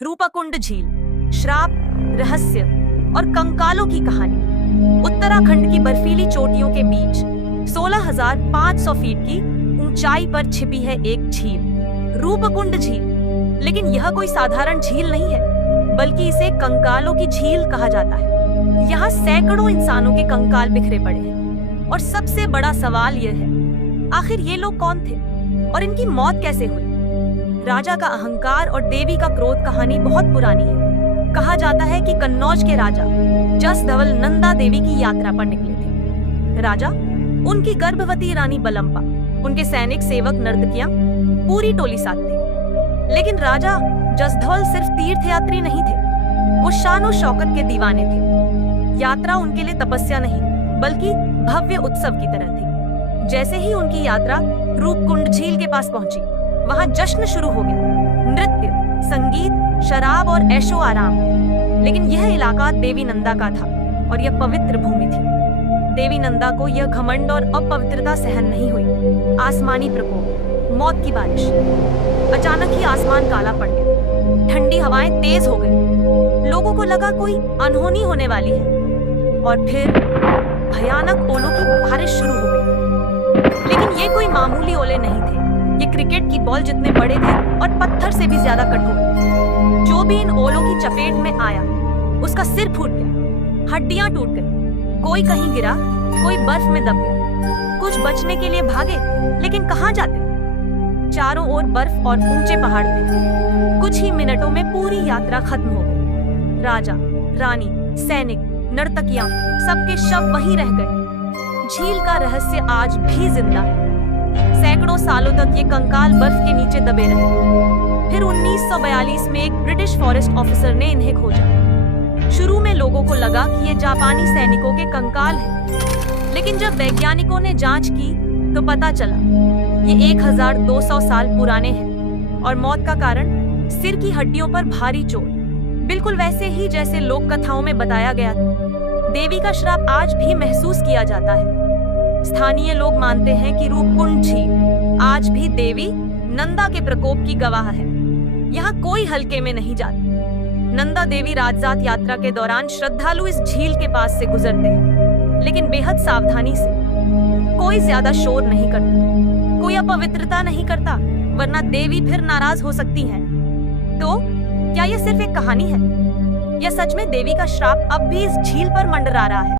रूपकुंड झील, श्राप, रहस्य और कंकालों की कहानी। उत्तराखंड की बर्फीली चोटियों के बीच 16,500 फीट की ऊंचाई पर छिपी है एक झील, रूपकुंड झील। लेकिन यह कोई साधारण झील नहीं है, बल्कि इसे कंकालों की झील कहा जाता है। यहाँ सैकड़ों इंसानों के कंकाल बिखरे पड़े हैं। और सबसे बड़ा सवाल यह है, आखिर ये लोग कौन थे और इनकी मौत कैसे हुई? राजा का अहंकार और देवी का क्रोध कहानी बहुत पुरानी है। कहा जाता है कि कन्नौज के राजा जसधवल नंदा देवी की यात्रा पर निकले थे। राजा, उनकी गर्भवती रानी बलम्पा, उनके सैनिक, सेवक, नर्तकियां, पूरी टोली साथ थे। लेकिन राजा जसधवल सिर्फ तीर्थयात्री नहीं थे, वो शान और शौकत के दीवाने थे। यात्रा उनके लिए तपस्या नहीं, बल्कि भव्य उत्सव की तरह थी। जैसे ही उनकी यात्रा रूपकुंड झील के पास पहुंची, वहां जश्न शुरू हो गया। नृत्य, संगीत, शराब और ऐशो आराम। लेकिन यह इलाका देवी नंदा का था और यह पवित्र भूमि थी। देवी नंदा को यह घमंड और अपवित्रता सहन नहीं हुई। आसमानी प्रकोप, मौत की बारिश। अचानक ही आसमान काला पड़ गया, ठंडी हवाएं तेज हो गई। लोगों को लगा कोई अनहोनी होने वाली है। और फिर भयानक ओलों की बारिश शुरू हो गई। लेकिन ये कोई मामूली ओले नहीं थे, ये क्रिकेट की बॉल जितने बड़े थे और पत्थर से भी ज्यादा कठोर। जो भी इन ओलों की चपेट में आया, उसका सिर फूट गया, हड्डियां टूट गई। कोई कहीं गिरा, कोई बर्फ में दब गया। कुछ बचने के लिए भागे, लेकिन कहां जाते? चारों ओर बर्फ और ऊंचे पहाड़ थे। कुछ ही मिनटों में पूरी यात्रा खत्म हो गई। राजा, रानी, सैनिक, नर्तकियां, सबके शव वहीं रह गए। झील का रहस्य आज भी जिंदा है। सैकड़ों सालों तक ये कंकाल बर्फ के नीचे दबे रहे। फिर 1942 में एक ब्रिटिश फॉरेस्ट ऑफिसर ने इन्हें खोजा। शुरू में लोगों को लगा कि ये जापानी सैनिकों के कंकाल हैं। लेकिन जब वैज्ञानिकों ने जांच की तो पता चला ये 1200 साल पुराने हैं। और मौत का कारण सिर की हड्डियों पर भारी चोट, बिल्कुल वैसे ही जैसे लोक कथाओं में बताया गया था। देवी का श्राप आज भी महसूस किया जाता है। स्थानीय लोग मानते हैं कि रूपकुंड झील आज भी देवी नंदा के प्रकोप की गवाह है। यहाँ कोई हल्के में नहीं जाता। नंदा देवी राजजात यात्रा के दौरान श्रद्धालु इस झील के पास से गुजरते हैं, लेकिन बेहद सावधानी से। कोई ज्यादा शोर नहीं करता, कोई अपवित्रता नहीं करता, वरना देवी फिर नाराज हो सकती हैं। तो क्या यह सिर्फ एक कहानी है, या सच में देवी का श्राप अब भी इस झील पर मंडरा रहा है?